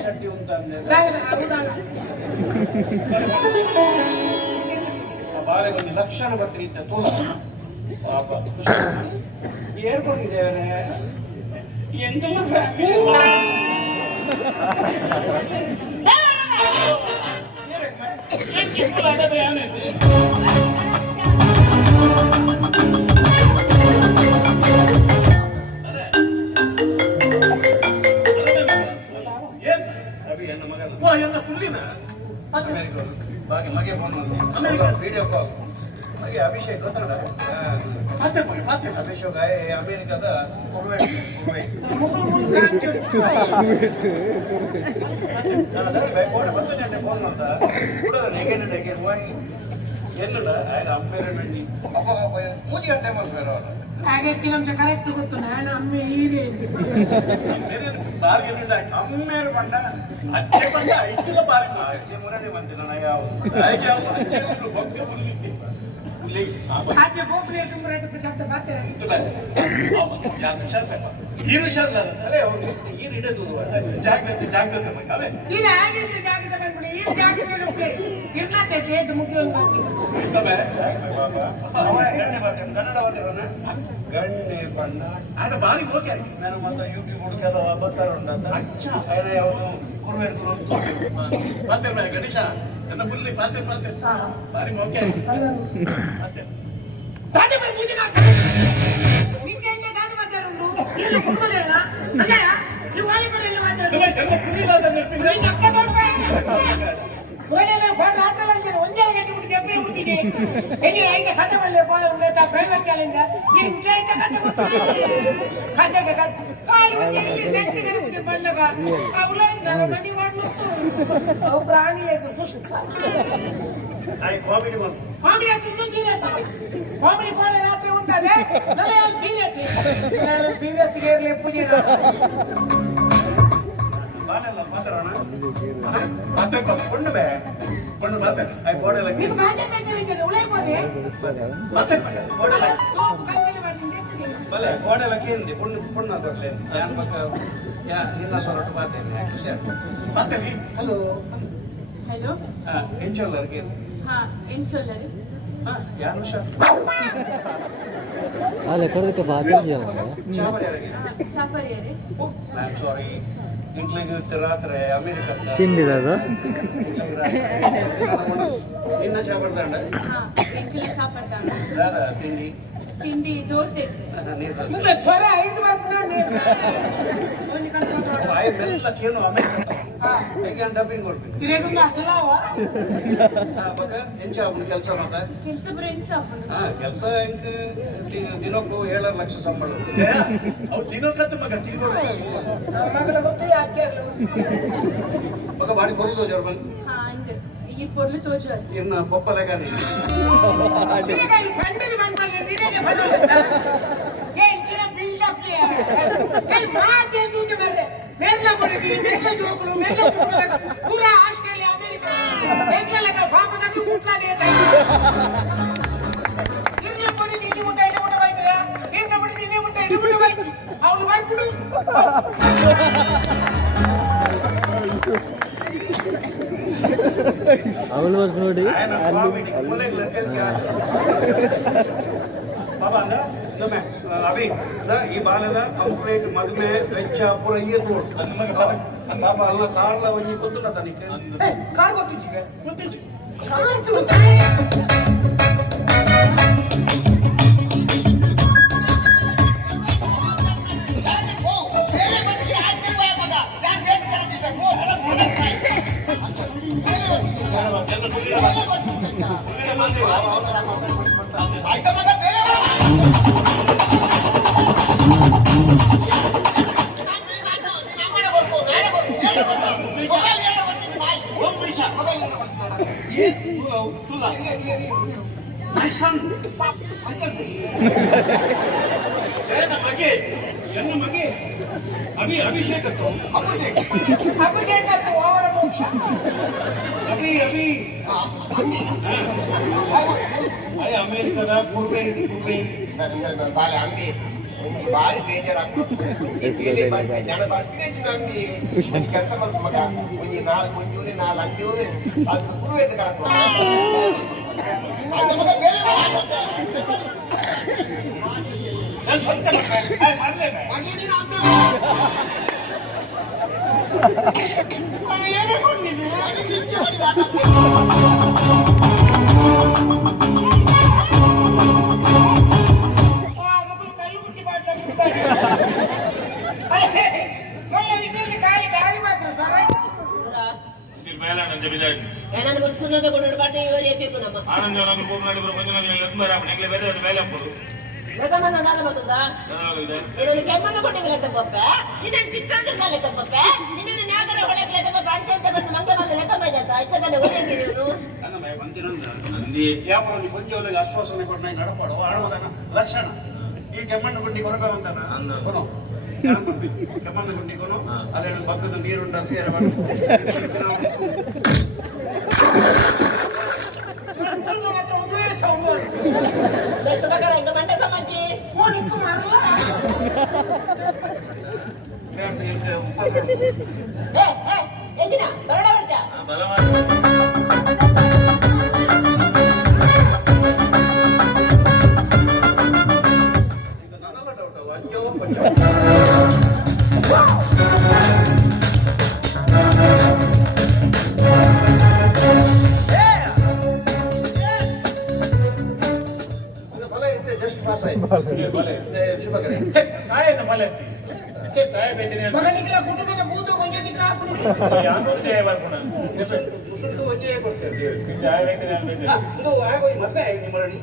ಚಡ್ಡಿ ಉಂಟಂದೆ ಬಾಳೆ ಒಂದು ಲಕ್ಷಣ ಬರ್ತಿದ್ದ ತೋಲ ಪಾಪ ಏರ್ಕೊಂಡಿದ್ದೇವೆ ಎಂತ ಮಗೆ ಫೋನ್ ವಿಡಿಯೋ ಕಾಲ್ ಮಗೆ ಅಭಿಷೇಕ್ ಗೊತ್ತಲ್ಲ ಅಭಿಷೇಕ್ ಅಮೇರಿಕಾದ ಬಂದು ಗಂಟೆ ಫೋನ್ ಅಂತ ಕೂಡ ನೆಗೆ ಎನ್ನುಲ್ಲ ఆయన అమ్మేరే బండి మూడు గంటే మాకు ఆగెత్తినంత కరెక్ట్ ಗೊತ್ತು ನಾನು ಅಮ್ಮೆ ಹೀರೆ ಬಾರ್ಗೆನಿಂದ ಅಮ್ಮೇರು ಬಂಡ ಅಚ್ಚೆ ಬಂದ ಐಟಿಲ ಬಾರಿ ಅಚ್ಚೆ ಮುರನೆ ಬಂತೆ ನಾನು ಯಾವ ಅಚ್ಚೆ ಸುರು ಬಗ್ಗೆ ಉಲ್ಲಿದ್ದೆ ಉಲ್ಲಿ ಆಚೆ ಬೋಪ್ರೆ ತುಂಬರೆಟ್ ಶಬ್ದ ಬಾತೆರ ಯಾರು ಶಬ್ದ ಹೀರು ಶಬ್ದ ಅರೆ ಹೀರು ಹಿಡಿದು ಜಾಗ್ರತೆ ಮಗಲೇ ಹೀರು ಆಗಿದ್ರೆ ಜಾಗ್ರತೆ ಬಂದ್ಬಿಡಿ ಹೀರು ಜಾಗ್ರತೆ ಉಂಟೆ ಇರ್ನಾತೆ ಟೇಟ್ ಮುಖ್ಯ ಅಂತ ಕನ್ನಡ ಓದಿರೋಣ ಗಣ್ಣೆ ಬಣ್ಣ ಆಗ ಬಾರಿ ಓಕೆ ನಾನು ಮತ್ತೆ ಯೂಟ್ಯೂಬ್ ಹುಡುಕದ ಬರ್ತಾರುಂಡ ಅಚ್ಚ ಯಾವುದು ಕುರುವೇಡ್ ಪಾತೆ ಗಣೇಶ ನನ್ನ ಬುಲ್ಲಿ ಪಾತೆ ಬಾರಿ ಓಕೆ ಮತ್ತೆ ದಾದಿ ಬೈ ಪೂಜೆ ವೀಕೆಂಡ್ ದಾದಿ ಮಾತಾಡುಂಡು ಏನು ಕುಮ್ಮದೇನಾ ಅಲ್ಲಯ್ಯ ನೀವು ವಾಲಿ ಕೂಡ ಎಲ್ಲ ಮಾತಾಡುದು ನೀನು ಅಕ್ಕ ದೊಡ್ಡ ಉರನೆಲ್ಲ ಫೋಟೋ ಹಾಕಲಂತ ಒಂಜರ ಗಂಟೆ ಬಿಟ್ಟು ಎಬ್ಬರಿ ಬಿಡ್ತೀನಿ ಹೆಂಗಿರ ಐದ ಕತೆ ಬಲ್ಲೆ ಪ್ರೈವೇಟ್ ಶಾಲೆಯಿಂದ ಎಂಟ ಐತ ಕತೆ ಗೊತ್ತು ಕತೆ ಕಾಲು ಎಲ್ಲಿ ಸೆಂಟ್ ಗಣಪತಿ ಬಂದಾಗ ಅವಳ ನನ್ನ ಮನೆ ಮಾಡ್ಲತ್ತು ಅವು ಪ್ರಾಣಿಯಾಗ ದುಷ್ಟ ಕಾಮಿಡಿ ತುಂಬಾ ಸೀರಿಯಸ್ ಕಾಮಿಡಿ ಕೋಡೆ ರಾತ್ರಿ ಉಂಟದೆ ನನಗೆ ಅಲ್ಲಿ ಸೀರಿಯಸ್ ನಾನು ಸೀರಿಯಸ್ಗೆ ಇರಲಿ ಪುಣ್ಯ ಮಾತಾಡೋಣ பொண்ணு பொண்ணு பார்த்தேன் ஐ போடல நீங்க பாஜே தச்சலிச்சது உளை போதே பார்த்தேன் போடல ತೋಪು ಕತ್ತಲೆ ಮಾಡ್ತೀನಿ ಬಲೆ போடல ಕೇಂದಿ பொண்ணு ಕೊಡ್ಲೆ ಯಾನ್ ಪಕ್ಕ ಯಾ ನಿನ್ನ ಸೊರಟು பார்த்தேன் ಖುಷಿ பார்த்தேன் ಹಲೋ ಎಂಚೊಲ್ಲರ್ಗೆ ಎಂಚೊಲ್ಲರಿ ಯಾರು ಹುಷಾರ್ ಅಲ್ಲ ಕರೆದಕ್ಕೆ ಬಾತಿಲ್ಜಿ ಚಾಪರಿಯರೆ ಐ ಆಮ್ ಸಾರಿ ಇಂಗ್ಲಿಷ್ ರಾತ್ರಿ ಅಮೆರಿಕದ ತಿಂದಿರೋದು ನಿನ್ನ ಸಾಪಡ್ತಾಂಡ ದಾದಾ ತಿಂಡಿ ತಿಂಡಿ ದೋಸೆ ಸ್ವರ ಐದು ಬರ್ಪುನ ಬಾಯಿ ಮೆಲ್ಲ ಕೇಳು ಅಮೆರಿಕ ಹೇಗೆ ಡಬ್ಬಿಂಗ್ ಕೊಡ್ಬೇಕು ಇದೇಗೊಂದು ಅಸಲಾವ ಬಕ ಎಂಚ ಅವನು ಕೆಲಸ ಮಾಡ್ತಾ ಕೆಲಸ ಬ್ರೆಂಚ್ ಕೆಲಸ ಹೆಂಗ್ ದಿನಕ್ಕೂ 7 ಲಕ್ಷ ಸಂಬಳ ಅವು ದಿನಕ್ಕಂತ ಮಗ ತಿನ್ಕೊಂಡು ಮಗಳ ಗೊತ್ತೇ ಅಚ್ಚೆ ಮಗ ಬಾಡಿ ಕೊರುದು ಜರ್ಮನ್ ಅಂದೆ ಈ ಪೊರ್ಲು ತೋಜು ಇನ್ನ ಪಪ್ಪಲೆಗಾನಿ ಪಂಡದ ಬಂಡವಾಳ ದಿನೇನೆ ಬಂಡವಾಳ ಎಂಚಿನ ಬಿಲ್ಡಪ್ ಕಲ್ ಮಾತೆ ತೂತೆ ಮರ್ರೆ मेरला पड़ेगी मेरला जोकलो मेरला फुटबॉल पूरा ऑस्ट्रेलिया अमेरिका देखला लगा बाप तक कुटला नहीं था इरला पड़ेगी नी मुट्टा बाइतरा इरला पड़ेगी नी मुट्टा बाइती ಅವಳು ಬರ್ಬಿಡು ಅವಳು ವರ್ಕ್ ನೋಡಿ ಬಾಬಾ ಅಂದ ಇನ್ನೊಮ್ಮೆ ಅಭಿ ಈ ಬಾಲದ ಕಂಪ್ಲೀಟ್ ಮದುವೆ ವೆಚ್ಚ ಪೂರ ಈ ರೋಡ್ ಪಾಪ ಅಲ್ಲ ಕಾರ್ಲ ಒಂಜಿ ಗೊತ್ತಿಲ್ಲ ತನಿಖೆ ಕಾರ್ ಗೊತ್ತಿಚ್ಚಿಗೆ ಗೊತ್ತಿಚ್ಚಿ ಅಭಿಷೇಕ ಅವರ ಮೋಕ್ಷ ಅಮೇರಿಕದ ಕುರ್ಬೆ ಬಾಲೆ ಅಂಬಿ ನಿಮ್ಗೆ ಭಾರಿ ಬೇಜಾರಾಗ್ತದೆ ಜನ ಬರ್ತೀನಿ ನಮ್ಗೆ ಒಂದು ಕೆಲಸ ಮಾಡ್ತು ಮಗ ಒಂಜಿ 4 ಮುಂಜೂಲೆ 4 ಅಂಜೂಲೆ ಅದು ಗುರು ಎಂದು ಕರೆಕ್ಟ್ ಮಗ ಬೇರೆ ನಾನು ಸ್ವಂತ ಮರಲೇ ನೀನು ಅಮ್ಮ ಏನೇ ಕೊಂಡಿದ್ದು ಮಕ್ಕಳು ಕಲ್ಲು ಹುಟ್ಟಿ ಮಾಡ್ತಾರೆ ಒಳ್ಳೆ ವಿದ್ಯಾರ್ಥಿ ಗಾಳಿ ಗಾಳಿ ಮಾತ್ರ ಸರ್ ಏನನ್ನು ಬಂದು ಸುಣ್ಣದ ಕೊಂಡು ಪಾಠ ಇವರು ಎತ್ತಿತ್ತು ನಮ್ಮ ಲೆಕ್ಕಮನ್ನ ದಾದ ಬರ್ತದ ಇದನ್ನು ಕೆಮ್ಮನ್ನು ಕೊಟ್ಟಿಗೆ ಲೆಕ್ಕಪ್ಪೆ ಇದನ್ನು ಚಿಕ್ಕಂದ ಲೆಕ್ಕಪ್ಪೆ ನಿನ್ನನ್ನು ನಾಗರ ಹೊಳಕ್ಕೆ ಲೆಕ್ಕಪ್ಪ ಅಂಚೆ ಬಂದು ಮಂಗೆ ಬಂದು ಲೆಕ್ಕ ಬೈದಾತ ಇತ್ತದನ್ನು ಓದಿದ್ದೀರಿ ನೀವು ಯಾಪಲ್ಲಿ ಕೊಂಚೊಳಗೆ ಆಶ್ವಾಸನೆ ಕೊಟ್ಟು ನಾನು ನಡಪಾಡು ಆಡುವುದನ್ನ ಲಕ್ಷಣ ಈ ಕೆಮ್ಮಣ್ಣು ಗುಂಡಿ ಕೊರಬೆ ಅಂತಾನ ಕೊನು ಕೆಮ್ಮಣ್ಣು ಗುಂಡಿ ಕೊನು ಅದೇ ಬಗ್ಗದ ನೀರುಂಟಂತ ಮಾತ್ರ ಒಂದು ವಯಸ್ಸು ಶುಭಕರ ಇಂಕ ಮಂಟೆ ಸಮಾಜಿ ನಿಕ್ಕು ಮಾಡಲ್ಲ ಎಂಜಿನ ಬರಡ ಬರ್ಚ ನನಗ ಡೌಟ್ ಅಂಜೋ ಪಂಜ ಶುಭಕರೇ ಮಗನಿಗೆ ಕುಟುಂಬದ ಭೂತ ಕೊಂಜದಿ ಕಾಪುನಿ ಮುಸುಂಡು ಒಂಜೇ ಕೊಡ್ತೇವೆ ಇದು ಆಗೋಯ್ ಮತ್ತೆ ನಿಮ್ಮರಳಿ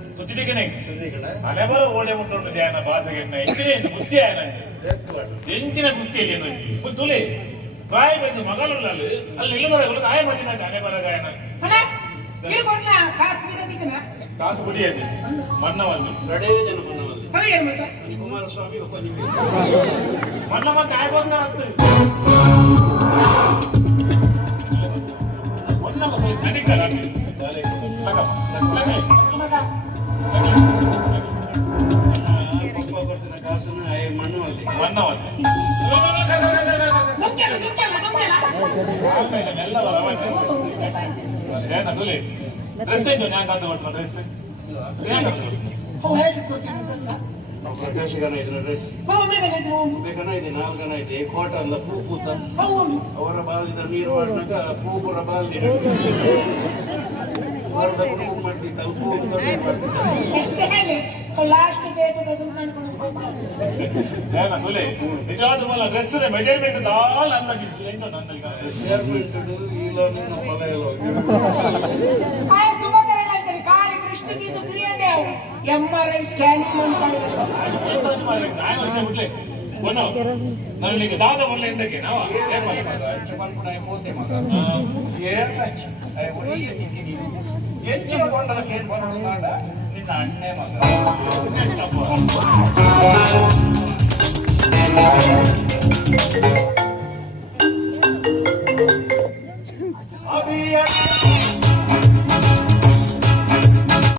ಅಲೆಬರ ಓಡೆ ಉಂಟು ಜಾಯನ ಭಾಷೆಗೆ ಬುದ್ಧಿ ಆಯ್ನ ಎಂಚಿನ ಬುದ್ಧಿಯಲ್ಲಿ ತುಳಿ ಕಾಯಿ ಬಜ್ಜಿ ಮಗಲಲ್ಲ ಅಲ್ಲಿ ಇಲ್ಲದರ ಕಾಯಿ ಮದಿನ ಅಲೆಬರ ಗಾಯನ ಇರ್ಕೊಂಡ ಕಾಶ್ಮೀರ ದಿಕ್ಕನ ಕಾಸು ಕುಡಿಯದು ಮನ್ನವನ್ನು ರಡೇ ಜನ ಮನ್ನವಲ್ಲಿ ಏನು ಮತ್ತೆ ಕುಮಾರಸ್ವಾಮಿ ಮನ್ನ ಮತ್ತೆ ಆಯ್ಕೋಸ್ಕರ ಹತ್ತು ಮೊನ್ನ ಸ್ವಲ್ಪ ನಡೀತಾರ ಕೊಡ್ತಿನ ಕಾಸನ್ನು ಮಣ್ಣವಲ್ಲಿ ಮನ್ನವಲ್ಲಿ ಆಮೇಲೆ ಮೆಲ್ಲ ಏನ ತುಲಿ ಡ್ರೆಸ್ ಇಟ್ಟು ഞാൻ കണ്ടു കൊടുക്കണം ಡ್ರೆಸ್ ಹೇಗೆ ಕೊಡ್ತೀನಿ ಅಂತ ಸರ್ ಪ್ರಕಾಶಗನ ಇದ್ರ ಡ್ರೆಸ್ ಬೇಕನ ಇದೆ 4 ಗನ ಇದೆ ಕೋಟ ಅಲ್ಲ ಪೂಪೂತ ಅವರ ಬಾಲಿದ ನೀರು ಮಾಡಿದಾಗ ಪೂಪುರ ಬಾಲಿ ಅವರದ ಪೂಪು ಮಾಡ್ತಿ ತಲುಪು ಲಾಸ್ಟ್ ಡೇಟ್ ಅದು ಮಾಡ್ಕೊಂಡು ಏನ ತುಲಿ ನಿಜವಾದ ಮೂಲ ಡ್ರೆಸ್ ಮೆಜರ್ಮೆಂಟ್ ದಾಲ್ ಅಂದಾಜು ಏನು ನಂದಲ್ಗ ಮೆಜರ್ಮೆಂಟ್ ಇಲ್ಲ ನಿನ್ನ ಫಲ ಇಲ್ಲ ಆಯ್ ಸುಭಕರಲ್ಲ ಅಂತಾರೆ ಕಾಲಿ ದೃಷ್ಟಿಗಿದ್ದು ತಿಳಿಯಂದೆ MRI ಸ್ಕ್ಯಾನಿಂಗ್ ಮಾಡ್ತಾರೆ ನಾನು ವರ್ಷ ಬಿಟ್ಲೆ ಒನ್ನು ನನಗೆ ದಾದ ಒಳ್ಳೆ ಎಂದಕ್ಕೆ ನಾವು ಏನ್ ಹೋತೆ ಮಗ ಹೆಚ್ಚಿನ ಕೊಂಡಲಕ್ಕೆ ಏನ್ ಬರೋದು ನಾಡ ನಿನ್ನ ಅಣ್ಣೆ ಮಗ